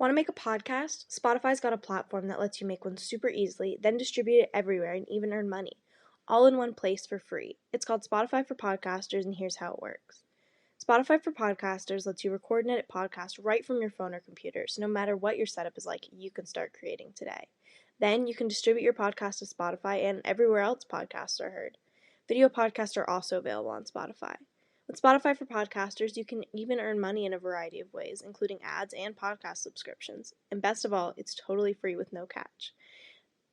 Want to make a podcast? Spotify's got a platform that lets you make one super easily, then distribute it everywhere and even earn money, all in one place for free. It's called Spotify for Podcasters, and here's how it works. Spotify for Podcasters lets you record and edit podcasts right from your phone or computer, so no matter what your setup is like, you can start creating today. Then you can distribute your podcast to Spotify and everywhere else podcasts are heard. Video podcasts are also available on Spotify. With Spotify for Podcasters, you can even earn money in a variety of ways, including ads and podcast subscriptions. And best of all, it's totally free with no catch.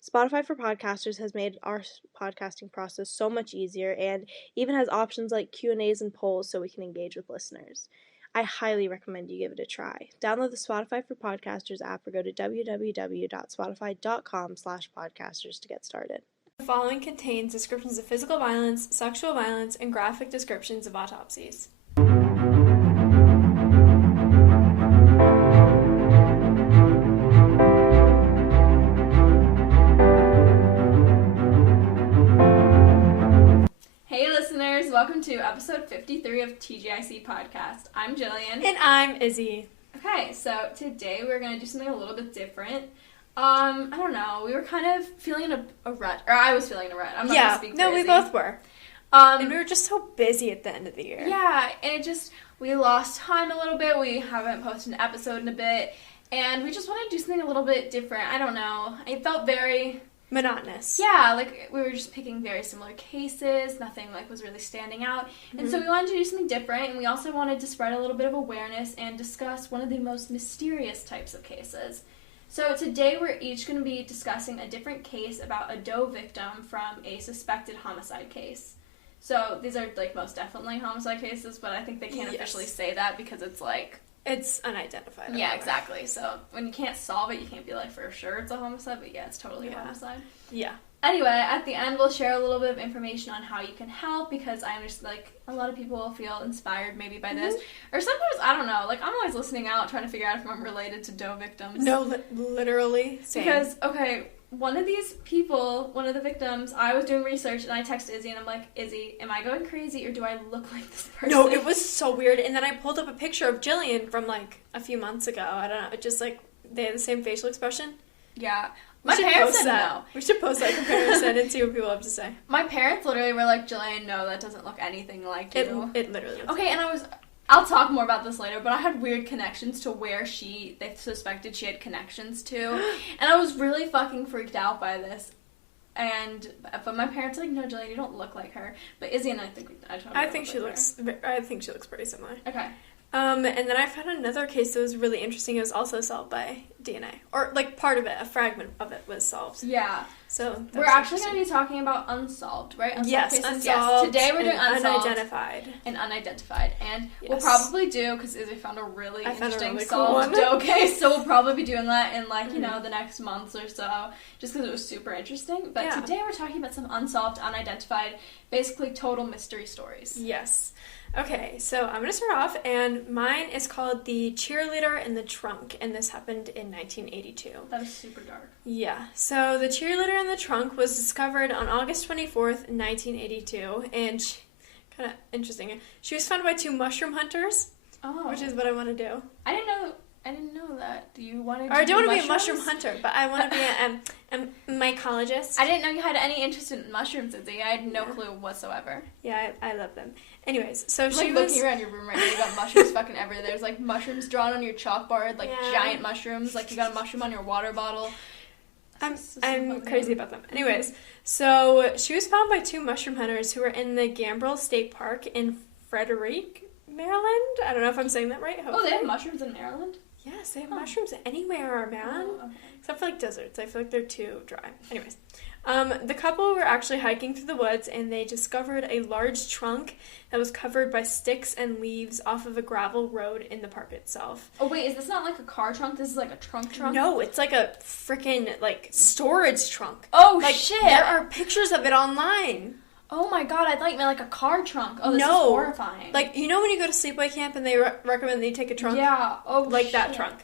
Spotify for Podcasters has made our podcasting process so much easier and even has options like Q&As and polls so we can engage with listeners. I highly recommend you give it a try. Download the Spotify for Podcasters app or go to www.spotify.com/podcasters to get started. The following contains descriptions of physical violence, sexual violence, and graphic descriptions of autopsies. Hey listeners, welcome to episode 53 of TGIC Podcast. I'm Jillian. And I'm Izzy. Okay, so today we're going to do something a little bit different. I don't know. We were kind of feeling a rut. Or I was feeling a rut. I'm not going to speak for Izzy. We both were. And we were just so busy at the end of the year. Yeah, and we lost time a little bit. We haven't posted an episode in a bit. And we just wanted to do something a little bit different. I don't know. It felt very monotonous. Yeah, like we were just picking very similar cases. Nothing was really standing out. Mm-hmm. And so we wanted to do something different. And we also wanted to spread a little bit of awareness and discuss one of the most mysterious types of cases. So today we're each going to be discussing a different case about a Doe victim from a suspected homicide case. So these are most definitely homicide cases, but I think they can't officially say that because it's unidentified. Yeah, exactly. So when you can't solve it, you can't be for sure it's a homicide, but it's totally a homicide. Yeah. Anyway, at the end we'll share a little bit of information on how you can help because I understand a lot of people will feel inspired maybe by this. Or sometimes, I don't know, I'm always listening out trying to figure out if I'm related to Doe victims. No, literally. Same. Because, one of the victims, I was doing research and I texted Izzy and I'm like, Izzy, am I going crazy or do I look like this person? No, it was so weird. And then I pulled up a picture of Jillian from a few months ago. I don't know, it just they had the same facial expression. Yeah. My parents said no. We should post that comparison and see what people have to say. My parents literally were like, Jillian, no, that doesn't look anything like you. It literally looks okay, and I'll talk more about this later, but I had weird connections to where they suspected she had connections to, and I was really fucking freaked out by this. But my parents were like, no, Jillian, you don't look like her. But Izzy and I think she looks pretty similar. Okay. And then I found another case that was really interesting. It was also solved by DNA. Or, part of it, a fragment of it was solved. Yeah. So, we're actually going to be talking about unsolved, right? Unsolved cases? Unsolved. Yes, today we're doing unsolved. Unidentified. And we'll probably do, because Izzy found a really interesting cool solved Doe case, so we'll probably be doing that in, the next months or so, just because it was super interesting. But today we're talking about some unsolved, unidentified, basically total mystery stories. Yes. Okay, so I'm going to start off, and mine is called The Cheerleader in the Trunk, and this happened in 1982. That is super dark. Yeah, so The Cheerleader in the Trunk was discovered on August 24th, 1982, and kind of interesting. She was found by two mushroom hunters, which is what I want to do. I didn't know that. Do you want to I don't want to be a mushroom hunter, but I want to be a mycologist. I didn't know you had any interest in mushrooms, Izzy. I had no clue whatsoever. Yeah, I love them. Anyways, so she was looking around your room right now. You got mushrooms fucking everywhere. There's mushrooms drawn on your chalkboard, giant mushrooms. You got a mushroom on your water bottle. I'm crazy about them. Anyways, so she was found by two mushroom hunters who were in the Gambrel State Park in Frederick, Maryland. I don't know if I'm saying that right. Hopefully. Oh, they have mushrooms in Maryland? Yes, they have mushrooms anywhere, man. Oh, okay. Except for deserts. I feel like they're too dry. Anyways, the couple were actually hiking through the woods and they discovered a large trunk that was covered by sticks and leaves off of a gravel road in the park itself. Oh wait, is this not a car trunk? This is a trunk? No, it's a freaking storage trunk. Oh shit! There are pictures of it online. Oh my god, I thought you meant a car trunk. Oh, this is horrifying. When you go to sleepaway camp and they recommend that you take a trunk? Yeah, shit. That trunk.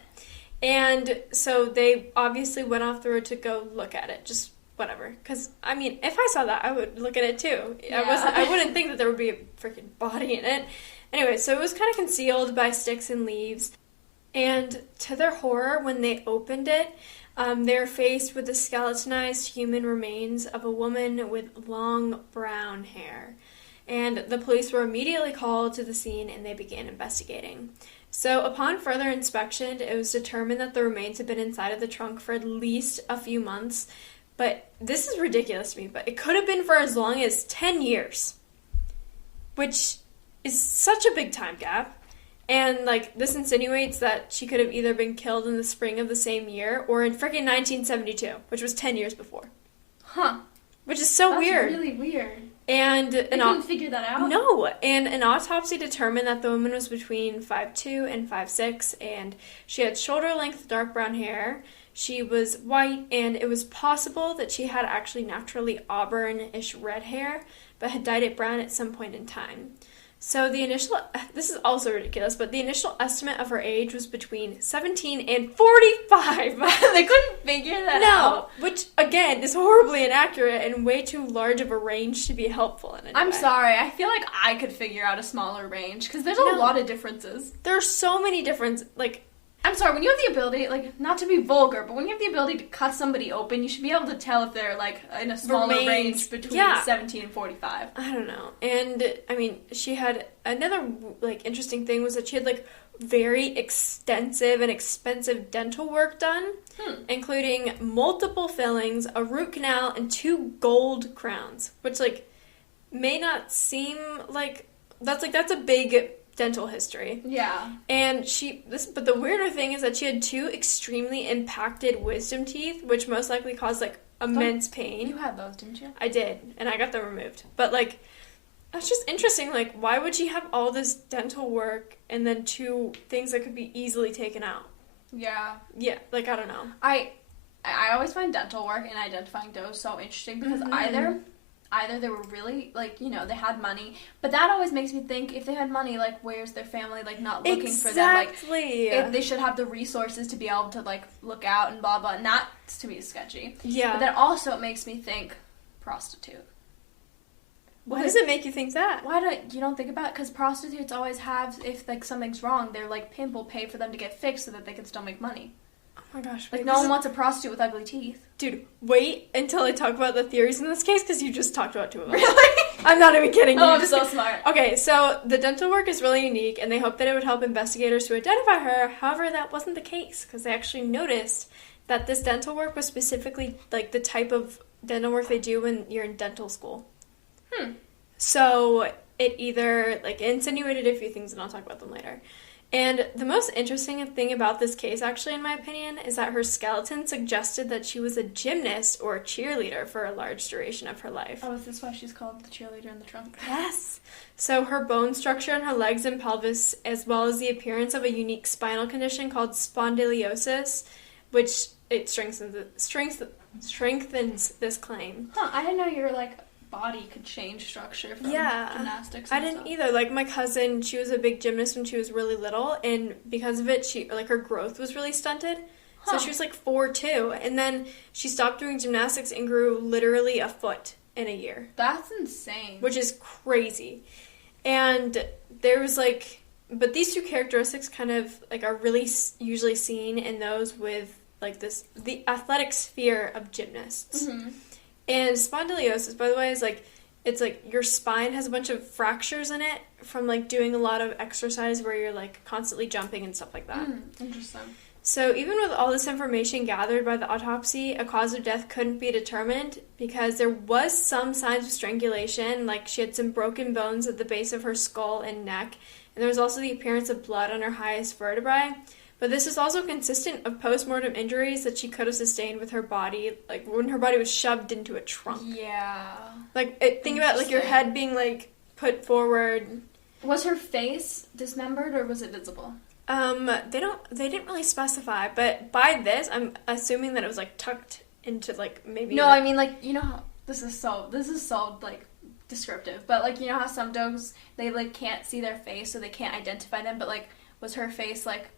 And so they obviously went off the road to go look at it, just whatever. Because, if I saw that, I would look at it too. Yeah. I wouldn't think that there would be a freaking body in it. Anyway, so it was kind of concealed by sticks and leaves. And to their horror, when they opened it, they were faced with the skeletonized human remains of a woman with long brown hair. And the police were immediately called to the scene and they began investigating. So upon further inspection, it was determined that the remains had been inside of the trunk for at least a few months. But this is ridiculous to me, but it could have been for as long as 10 years, which is such a big time gap. And, like, this insinuates that she could have either been killed in the spring of the same year or in freaking 1972, which was 10 years before. Huh. Which is so weird. That's really weird. And they couldn't figure that out? No. And an autopsy determined that the woman was between 5'2" and 5'6", and she had shoulder-length dark brown hair. She was white, and it was possible that she had actually naturally auburn-ish red hair, but had dyed it brown at some point in time. So this is also ridiculous, but the initial estimate of her age was between 17 and 45. They couldn't figure that out. No, which, again, is horribly inaccurate and way too large of a range to be helpful in any I'm way. sorry, I feel like I could figure out a smaller range, because there's a lot of differences. There are so many differences, like... I'm sorry, when you have the ability, like, not to be vulgar, but when you have the ability to cut somebody open, you should be able to tell if they're, like, in a smaller range between 17 and 45. I don't know. And, I mean, she had another, like, interesting thing was that she had, like, very extensive and expensive dental work done, including multiple fillings, a root canal, and 2 gold crowns, which, like, may not seem like... That's a big... dental history. Yeah. And but the weirder thing is that she had 2 extremely impacted wisdom teeth, which most likely caused, like, immense pain. You had those, didn't you? I did, and I got them removed. But, like, that's just interesting. Like, why would she have all this dental work and then 2 things that could be easily taken out? Yeah. Yeah, like, I don't know. I always find dental work and identifying those so interesting because either they were really, like, you know, they had money, but that always makes me think, if they had money, like, where's their family, like, not looking for them, like, if they should have the resources to be able to, like, look out and blah, blah, and that's, to me, sketchy. Yeah. But then also it makes me think prostitute. Why does it make you think that? You don't think about it? Because prostitutes always have, if, like, something's wrong, their, like, pimp will pay for them to get fixed so that they can still make money. Oh my gosh. Like, no one wants a prostitute with ugly teeth. Dude, wait until I talk about the theories in this case, because you just talked about 2 of them. Really? I'm not even kidding you. Oh, I'm so smart. Okay, so the dental work is really unique, and they hope that it would help investigators to identify her. However, that wasn't the case, because they actually noticed that this dental work was specifically, like, the type of dental work they do when you're in dental school. So it either, like, insinuated a few things, and I'll talk about them later. And the most interesting thing about this case, actually, in my opinion, is that her skeleton suggested that she was a gymnast or a cheerleader for a large duration of her life. Oh, is this why she's called the cheerleader in the trunk? Yes. So her bone structure in her legs and pelvis, as well as the appearance of a unique spinal condition called spondylosis, which it strengthens this claim. Huh, I didn't know your, like, body could change structure from gymnastics and I didn't either. Like, my cousin, she was a big gymnast when she was really little, and because of it, her growth was really stunted. So she was, like, 4'2", and then she stopped doing gymnastics and grew literally a foot in a year. That's insane. Which is crazy. And there was, like... But these 2 characteristics kind of, like, are really usually seen in those with, like, the athletic sphere of gymnasts. Mm-hmm. And spondylosis, by the way, is, like, it's, like, your spine has a bunch of fractures in it from, like, doing a lot of exercise where you're, like, constantly jumping and stuff like that. Interesting. So even with all this information gathered by the autopsy, a cause of death couldn't be determined because there was some signs of strangulation, like she had some broken bones at the base of her skull and neck, and there was also the appearance of blood on her highest vertebrae. But this is also consistent of post-mortem injuries that she could have sustained with her body, like when her body was shoved into a trunk. Yeah. Like, think about, like, your head being, like, put forward. Was her face dismembered or was it visible? They didn't really specify, but by this, I'm assuming that it was, like, tucked into, like, maybe... No, I mean, like, you know how, this is so, like, descriptive, but, like, you know how some dogs, they, like, can't see their face, so they can't identify them, but, like, was her face, like,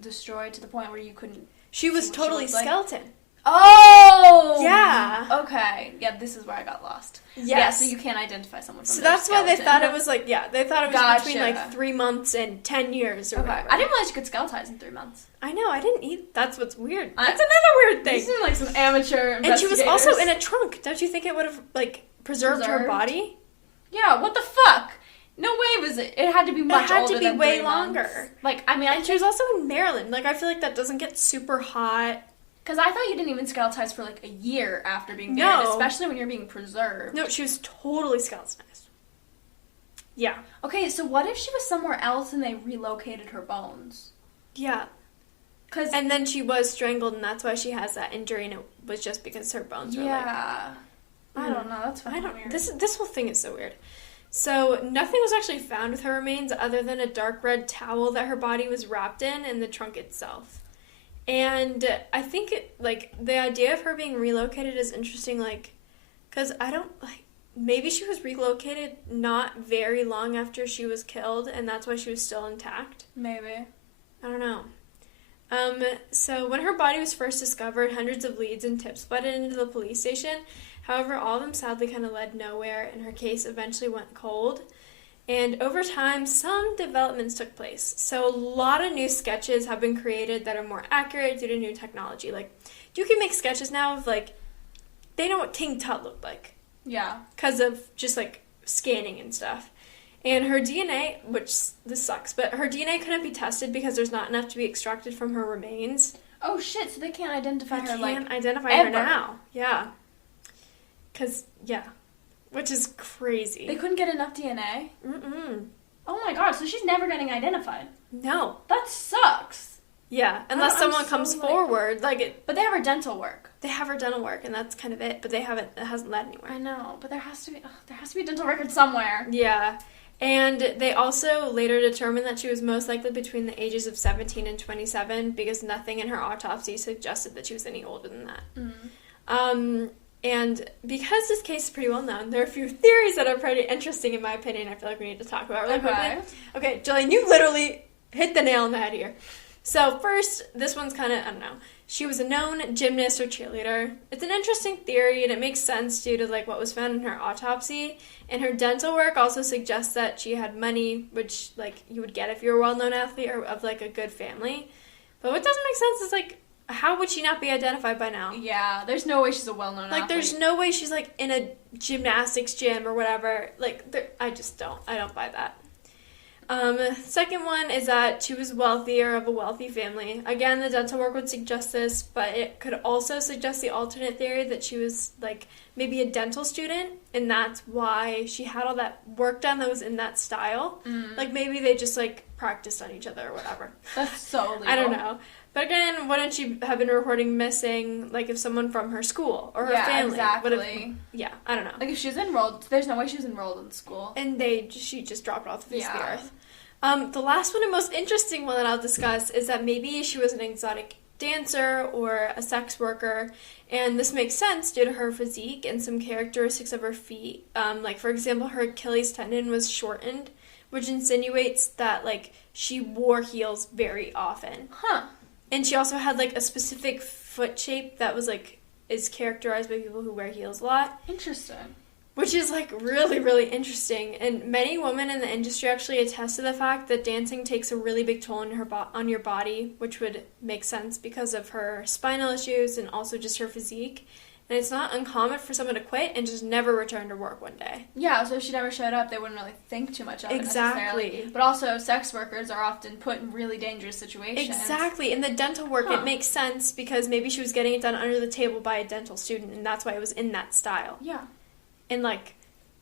destroyed to the point where you couldn't... She was totally skeleton. Oh! Yeah. Okay. Yeah, this is where I got lost. Yes. Yeah, so you can't identify someone from So their that's why they skeleton. thought it was like, they thought it was Gotcha. between like 3 months and 10 years or Okay. whatever. I didn't realize you could skeletize in 3 months. I know, I didn't eat. That's what's weird. I- That's another weird These thing. seem like some amateur And she was investigators. also in a trunk. Don't you think it would have, like, preserved her body? Yeah, what the fuck? No way was it. It had to be much older It had to be than way 3 longer. months. Like, I mean, And she was also in Maryland. Like, I feel like that doesn't get super hot. because I thought you didn't even skeletize for, like, a year after being No. buried, especially when you're being preserved. No, she was totally skeletonized. Yeah. Okay, so what if she was somewhere else and they relocated her bones? Yeah. And then she was strangled, and that's why she has that injury, and it was just because her bones were, like... Yeah. I don't know, that's fucking weird. This whole thing is so weird. So, nothing was actually found with her remains other than a dark red towel that her body was wrapped in and the trunk itself. And I think, the idea of her being relocated is interesting, like, because maybe she was relocated not very long after she was killed, and that's why she was still intact. Maybe. I don't know. So when her body was first discovered, hundreds of leads and tips flooded into the police station. However, all of them sadly kind of led nowhere, and her case eventually went cold. And over time, some developments took place. So a lot of new sketches have been created that are more accurate due to new technology. Like, you can make sketches now of, like, they know what King Tut looked like. Yeah. Because of just, like, scanning and stuff. And her DNA, which this sucks, but her DNA couldn't be tested because there's not enough to be extracted from her remains. Oh shit, so they can't identify her, like, Can't identify ever. her now. Yeah. Because, yeah. Which is crazy. They couldn't get enough DNA? Mm-mm. Oh my god, so she's never getting identified. No. That sucks. Yeah, unless someone so, comes like- forward, But they have her dental work. they have her dental work, and that's kind of it. But it hasn't led anywhere. I know, but there has to be a dental record somewhere. Yeah. And they also later determined that she was most likely between the ages of 17 and 27 because nothing in her autopsy suggested that she was any older than that. And because this case is pretty well known, there are a few theories that are pretty interesting in my opinion. I feel like we need to talk about really quickly. Okay, Jillian, you literally hit the nail on the head here. So first, this one's kind of, I don't know. She was a known gymnast or cheerleader. It's an interesting theory, and it makes sense due to, like, what was found in her autopsy. And her dental work also suggests that she had money, which, like, you would get if you're a well-known athlete or of, like, a good family. But what doesn't make sense is, like, how would she not be identified by now? Yeah, there's no way she's a well-known athlete. Like, there's no way she's, like, in a gymnastics gym or whatever. Like, I don't buy that. Second one is that she was wealthy or of a wealthy family. Again, the dental work would suggest this, but it could also suggest the alternate theory that she was, like, maybe a dental student, and that's why she had all that work done that was in that style. Like, maybe they just, like, practiced on each other or whatever. That's so illegal. I don't know. But again, wouldn't she have been reporting missing, like, if someone from her school or her family? Exactly. I don't know. Like, if she was enrolled, there's no way she was enrolled in school. And she just dropped off the face of the earth. The last one and most interesting one that I'll discuss is that maybe she was an exotic dancer or a sex worker, and this makes sense due to her physique and some characteristics of her feet. Like, for example, her Achilles tendon was shortened, which insinuates that, like, she wore heels very often. Huh. And she also had, like, a specific foot shape that was, like, is characterized by people who wear heels a lot. Interesting. Which is, like, really, really interesting. And many women in the industry actually attest to the fact that dancing takes a really big toll on your body, which would make sense because of her spinal issues and also just her physique. And it's not uncommon for someone to quit and just never return to work one day. Yeah, so if she never showed up, they wouldn't really think too much of it Exactly. necessarily. But also, sex workers are often put in really dangerous situations. Exactly. In the dental work, it makes sense because maybe she was getting it done under the table by a dental student, and that's why it was in that style. Yeah. And, like,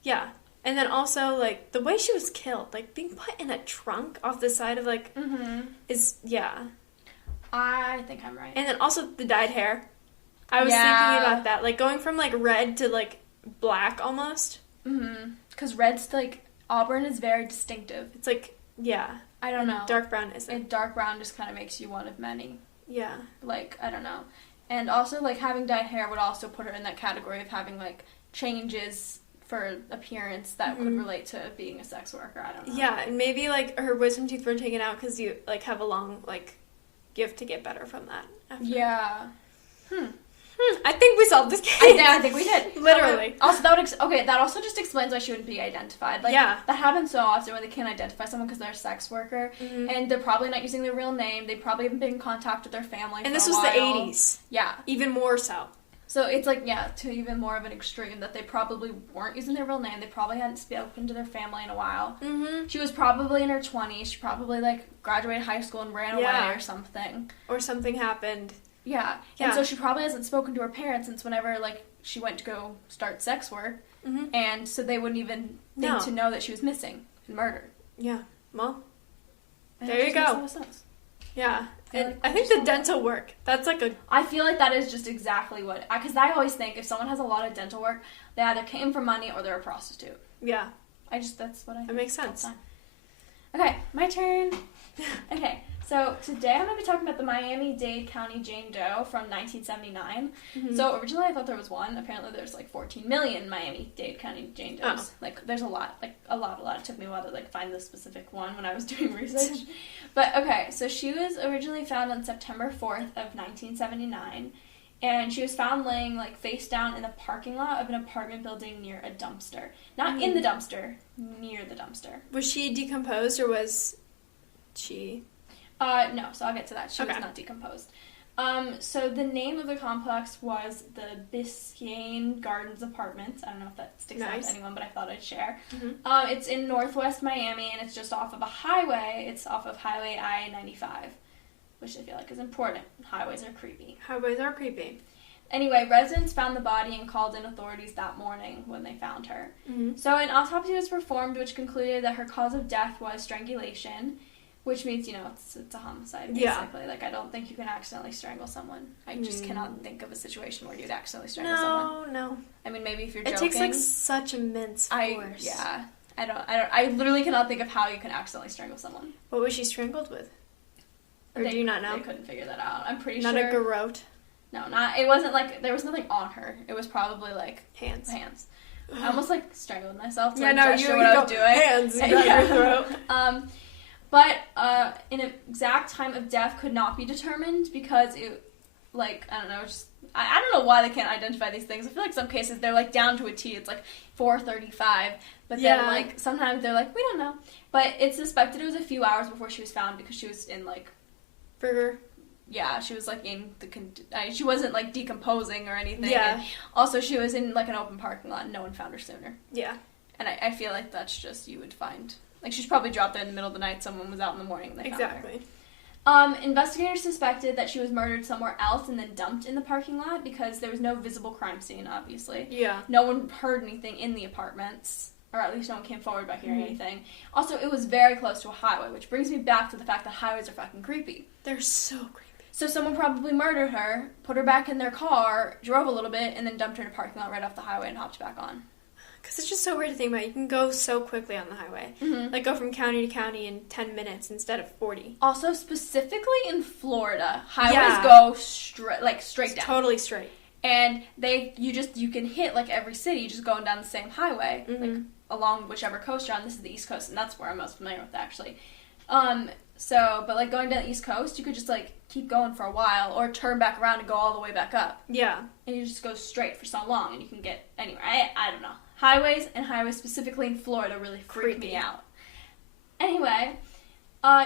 yeah. And then also, like, the way she was killed, like, being put in a trunk off the side of, like, is, yeah. I think I'm right. And then also the dyed hair. I was thinking about that. Like, going from, like, red to, like, black almost. Because red's, like, auburn is very distinctive. It's, like, yeah. I don't know. Dark brown isn't. And dark brown just kind of makes you one of many. Yeah. Like, I don't know. And also, like, having dyed hair would also put her in that category of having, like, changes for appearance that would relate to being a sex worker. I don't know. Yeah, and maybe, like, her wisdom teeth were taken out because you, like, have a long, like, you have to get better from that. After. Yeah. I think we solved this case. I think we did. Literally. Also, that also just explains why she wouldn't be identified. Like, yeah. That happens so often when they can't identify someone because they're a sex worker, and they're probably not using their real name. They probably haven't been in contact with their family and for this a was while. the 80s. Yeah. Even more so. So it's like, to even more of an extreme that they probably weren't using their real name. They probably hadn't spoken to their family in a while. Mm-hmm. She was probably in her 20s. She probably, like, graduated high school and ran away or something. Or something happened. Yeah. And so she probably hasn't spoken to her parents since whenever, like, she went to go start sex work. Mm-hmm. And so they wouldn't even think to know that she was missing and murdered. Yeah. Well, there you go. Yeah. And I think the dental work, that's like a... I feel like that is just exactly what... Because I always think if someone has a lot of dental work, they either came for money or they're a prostitute. Yeah. That's what I think. That makes sense. Okay, my turn. Okay, so today I'm going to be talking about the Miami-Dade County Jane Doe from 1979. Mm-hmm. So originally I thought there was one. Apparently there's like 14 million Miami-Dade County Jane Does. Oh. Like there's a lot. Like a lot. It took me a while to like find the specific one when I was doing research. But okay, so she was originally found on September 4th of 1979. And she was found laying, like, face down in the parking lot of an apartment building near a dumpster. Not in the dumpster, near the dumpster. Was she decomposed, or was she... No, so I'll get to that. She was not decomposed. So the name of the complex was the Biscayne Gardens Apartments. I don't know if that sticks out to anyone, but I thought I'd share. Mm-hmm. It's in northwest Miami, and it's just off of a highway. It's off of Highway I-95. Which I feel like is important. Highways are creepy. Highways are creepy. Anyway, residents found the body and called in authorities that morning when they found her. Mm-hmm. So an autopsy was performed, which concluded that her cause of death was strangulation, which means, it's a homicide, basically. Yeah. Like, I don't think you can accidentally strangle someone. I just cannot think of a situation where you'd accidentally strangle someone. No. I mean, maybe if you're joking. It takes, like, such immense force. I literally cannot think of how you can accidentally strangle someone. What was she strangled with? Or do you not know? They couldn't figure that out. I'm pretty sure. Not a garrote? No, it wasn't like, there was nothing on her. It was probably like... Hands. I almost like strangled myself to I was doing. Hands, you got your throat. But an exact time of death could not be determined because it, like, I don't know, I don't know why they can't identify these things. I feel like some cases they're like down to a T. It's like 4:35, but then like sometimes they're like, we don't know. But it's suspected it was a few hours before she was found because she was in like burger. Yeah, she was like in the she wasn't like decomposing or anything. Yeah. And also, she was in like an open parking lot. And no one found her sooner. Yeah. And I feel like that's just you would find like she's probably dropped there in the middle of the night. Someone was out in the morning. And they found her. Investigators suspected that she was murdered somewhere else and then dumped in the parking lot because there was no visible crime scene, obviously. Yeah. No one heard anything in the apartments, or at least no one came forward by hearing anything. Also, it was very close to a highway, which brings me back to the fact that highways are fucking creepy. They're so creepy. So someone probably murdered her, put her back in their car, drove a little bit, and then dumped her in a parking lot right off the highway and hopped back on. Because it's just so weird to think about. You can go so quickly on the highway. Mm-hmm. Like, go from county to county in 10 minutes instead of 40. Also, specifically in Florida, highways go straight down. Totally straight. And you can hit, like, every city just going down the same highway, like, along whichever coast you're on. This is the East Coast, and that's where I'm most familiar with, actually. But, like, going down the East Coast, you could just, like, keep going for a while, or turn back around and go all the way back up. Yeah. And you just go straight for so long, and you can get anywhere. I don't know. Highways, and highways specifically in Florida, really freak me out. Anyway,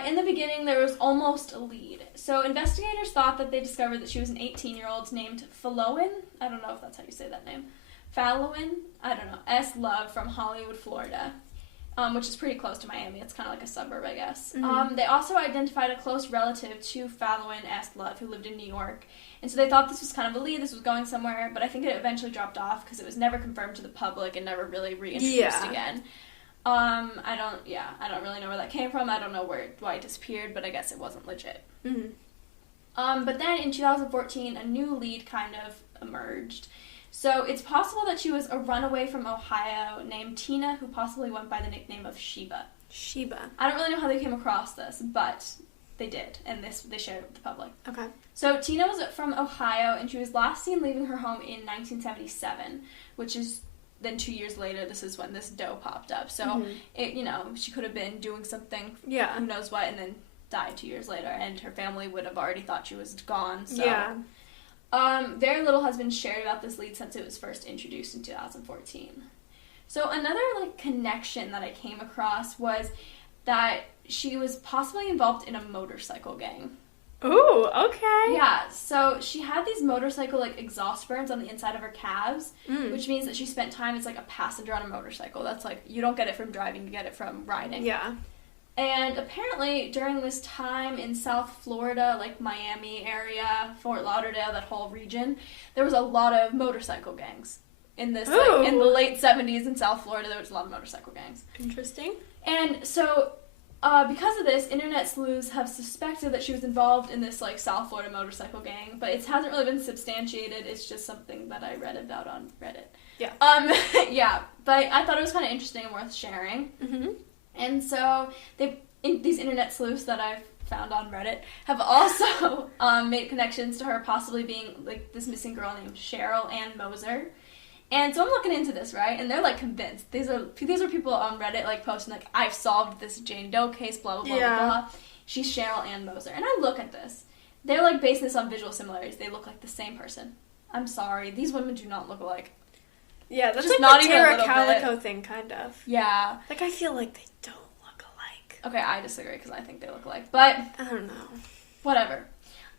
in the beginning, there was almost a lead. So investigators thought that they discovered that she was an 18-year-old named Fallowin. I don't know if that's how you say that name. Fallowin? I don't know. S. Love from Hollywood, Florida. Which is pretty close to Miami. It's kind of like a suburb, I guess. Mm-hmm. They also identified a close relative to Fallowin S. Love, who lived in New York. And so they thought this was kind of a lead, this was going somewhere, but I think it eventually dropped off because it was never confirmed to the public and never really reintroduced again. I don't really know where that came from. I don't know why it disappeared, but I guess it wasn't legit. Mm-hmm. But then in 2014, a new lead kind of emerged. So it's possible that she was a runaway from Ohio named Tina, who possibly went by the nickname of Sheba. Sheba. I don't really know how they came across this, but they did, and they shared it with the public. Okay. So Tina was from Ohio, and she was last seen leaving her home in 1977, which is then 2 years later. This is when this Doe popped up. So she could have been doing something, who knows what, and then died 2 years later, and her family would have already thought she was gone. So. Yeah. Very little has been shared about this lead since it was first introduced in 2014. So another connection that I came across was that she was possibly involved in a motorcycle gang. Ooh, okay. Yeah, so she had these motorcycle exhaust burns on the inside of her calves, which means that she spent time as a passenger on a motorcycle. That's you don't get it from driving, you get it from riding. Yeah. And apparently during this time in South Florida, Miami area, Fort Lauderdale, that whole region, there was a lot of motorcycle gangs. In this, in the late 70s in South Florida, there was a lot of motorcycle gangs. Interesting. And so, because of this, internet sleuths have suspected that she was involved in this, South Florida motorcycle gang, but it hasn't really been substantiated. It's just something that I read about on Reddit. Yeah. Yeah, but I thought it was kind of interesting and worth sharing. Mm-hmm. And so, these internet sleuths that I've found on Reddit have also made connections to her possibly being, this missing girl named Cheryl Ann Moser. And so I'm looking into this, right? And they're, convinced. These are people on Reddit, posting, I've solved this Jane Doe case, blah, blah, blah, blah, blah. She's Cheryl Ann Moser. And I look at this. They're, basing this on visual similarities. They look like the same person. I'm sorry. These women do not look alike. Yeah, that's just not the Tara Calico thing, kind of. Yeah. I feel like they don't look alike. Okay, I disagree, because I think they look alike. But I don't know. Whatever.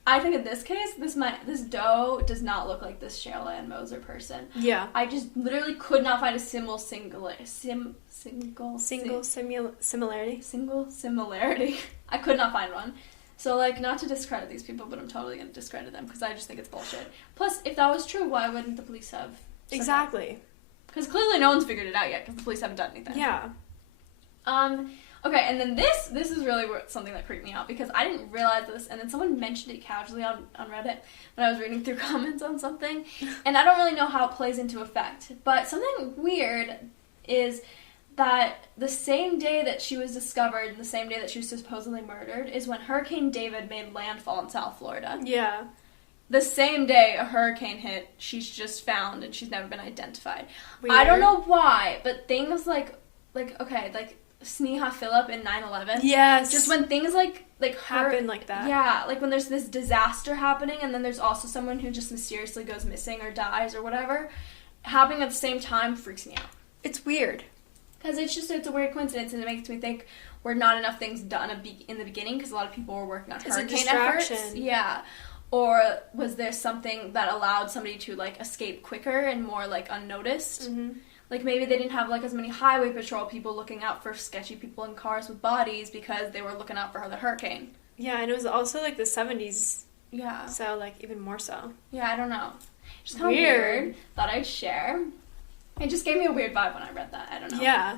I think in this case, this Doe does not look like this Cheryl Ann Moser person. Yeah. I just literally could not find a single similarity. I could not find one. So, not to discredit these people, but I'm totally going to discredit them because I just think it's bullshit. Plus, if that was true, why wouldn't the police have... Exactly. Because clearly no one's figured it out yet because the police haven't done anything. Yeah. Okay, and then this is really something that creeped me out because I didn't realize this, and then someone mentioned it casually on Reddit when I was reading through comments on something, and I don't really know how it plays into effect, but something weird is that the same day that she was discovered, and the same day that she was supposedly murdered, is when Hurricane David made landfall in South Florida. Yeah. The same day a hurricane hit, she's just found, and she's never been identified. Weird. I don't know why, but things Sneha Phillip in 9/11. Yes. Just when things happen like that. Yeah, when there's this disaster happening and then there's also someone who just mysteriously goes missing or dies or whatever, happening at the same time freaks me out. It's weird. Because it's a weird coincidence and it makes me think were not enough things done in the beginning because a lot of people were working on hurricane efforts. Yeah. Or was there something that allowed somebody to escape quicker and more unnoticed? Mm-hmm. Maybe they didn't have, as many highway patrol people looking out for sketchy people in cars with bodies because they were looking out for the hurricane. Yeah, and it was also, the 70s. Yeah. So, even more so. Yeah, I don't know. Just kind of weird. Thought I'd share. It just gave me a weird vibe when I read that. I don't know. Yeah.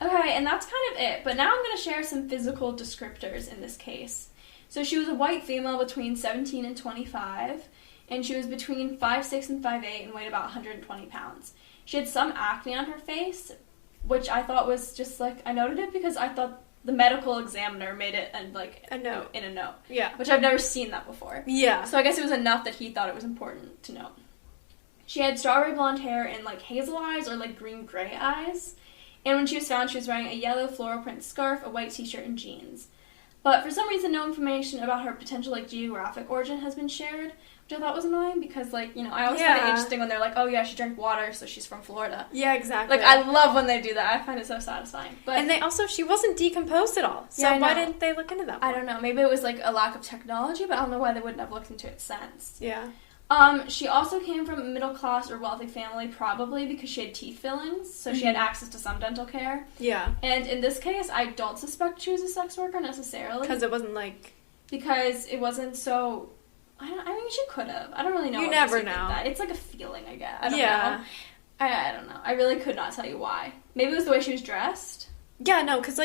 Okay, and that's kind of it. But now I'm going to share some physical descriptors in this case. So she was a white female between 17 and 25, and she was between 5'6" and 5'8", and weighed about 120 pounds. She had some acne on her face, which I thought was just, I noted it because I thought the medical examiner made it a note. In a note. Yeah. Which I've never seen that before. Yeah. So I guess it was enough that he thought it was important to note. She had strawberry blonde hair and, hazel eyes or, green-gray eyes. And when she was found, she was wearing a yellow floral print scarf, a white t-shirt, and jeans. But for some reason, no information about her potential, geographic origin has been shared, which I thought was annoying because, I always find it interesting when they're oh, yeah, she drank water, so she's from Florida. Yeah, exactly. I love when they do that. I find it so satisfying. But and she wasn't decomposed at all. So why didn't they look into that more? I don't know. Maybe it was, a lack of technology, but I don't know why they wouldn't have looked into it since. Yeah. She also came from a middle-class or wealthy family, probably because she had teeth fillings, so she had access to some dental care. Yeah. And in this case, I don't suspect she was a sex worker necessarily. Because it wasn't Because it wasn't so... I mean, she could have. I don't really know. You never know. That. It's a feeling, I guess. I don't know. I don't know. I really could not tell you why. Maybe it was the way she was dressed. Yeah, no, because,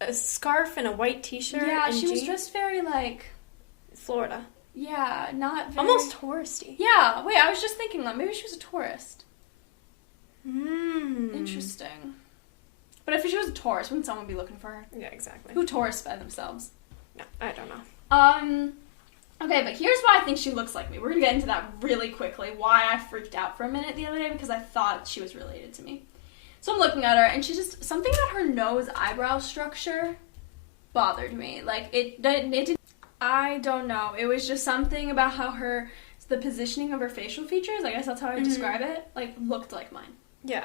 a scarf and a white t-shirt and she jeans. was dressed very, Florida. Yeah, not very... Almost touristy. Yeah. Wait, I was just thinking that. Maybe she was a tourist. Hmm. Interesting. But if she was a tourist, wouldn't someone be looking for her? Yeah, exactly. Who tourists by themselves? No, I don't know. Okay, but here's why I think she looks like me. We're gonna get into that really quickly. Why I freaked out for a minute the other day, because I thought she was related to me. So I'm looking at her, and she's just... Something about her nose-eyebrow structure bothered me. It did... I don't know. It was just something about how her the positioning of her facial features, I guess that's how I describe it, like, looked like mine. Yeah.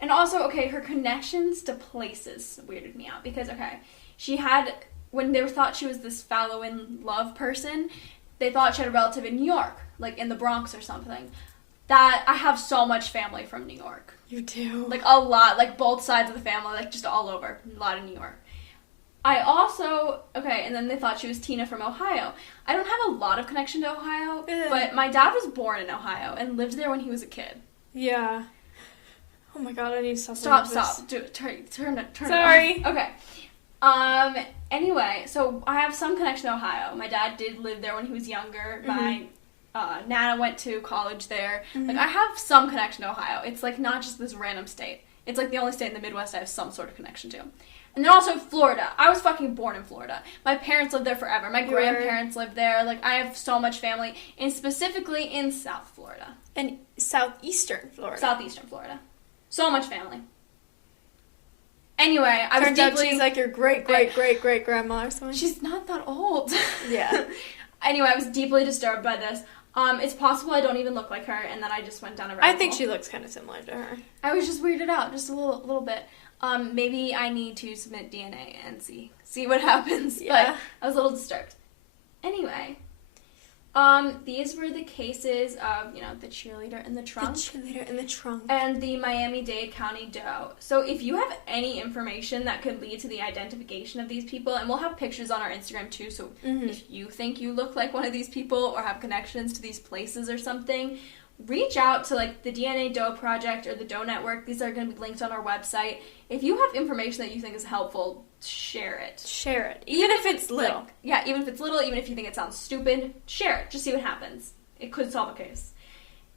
And also, okay, her connections to places weirded me out. Because, okay, she had, when they thought she was this fallow in love person, they thought she had a relative in New York, like in the Bronx or something. That, I have so much family from New York. You do? Like, a lot, like, both sides of the family, like, just all over. A lot in New York. I also, okay, and then they thought she was Tina from Ohio. I don't have a lot of connection to Ohio, but my dad was born in Ohio and lived there when he was a kid. Yeah. Oh my god, I need to Stop. Turn it Sorry. off. Okay. Anyway, so I have some connection to Ohio. My dad did live there when he was younger. My Nana went to college there. Like, I have some connection to Ohio. It's, like, not just this random state. It's, like, the only state in the Midwest I have some sort of connection to. And then also Florida. I was fucking born in Florida. My parents lived there forever. My grandparents lived there. Like, I have so much family. And specifically in South Florida. And southeastern Florida. Southeastern Florida. So much family. Anyway, I Turns was out deeply... she's like your great-great-great-great-grandma or something. She's not that old. Yeah. Anyway, I was deeply disturbed by this. It's possible I don't even look like her, and then I just went down a rabbit hole. I think she looks kind of similar to her. I was just weirded out, just a little bit. Maybe I need to submit DNA and see what happens. Yeah. But I was a little disturbed. Anyway, these were the cases of, the cheerleader in the trunk. The cheerleader in the trunk. And the Miami-Dade County Doe. So if you have any information that could lead to the identification of these people, and we'll have pictures on our Instagram too, so if you think you look like one of these people or have connections to these places or something, reach out to, like, the DNA Doe Project or the Doe Network. These are going to be linked on our website. If you have information that you think is helpful, share it. Share it. Even if it's little. Like, even if it's little, even if you think it sounds stupid, share it. Just see what happens. It could solve a case.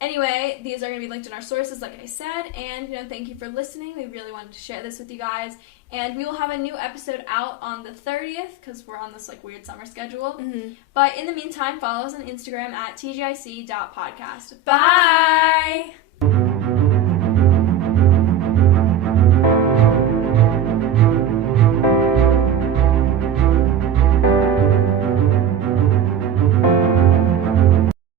Anyway, these are going to be linked in our sources, like I said, and, thank you for listening. We really wanted to share this with you guys. And we will have a new episode out on the 30th, because we're on this, like, weird summer schedule. But in the meantime, follow us on Instagram at tgic.podcast. Bye!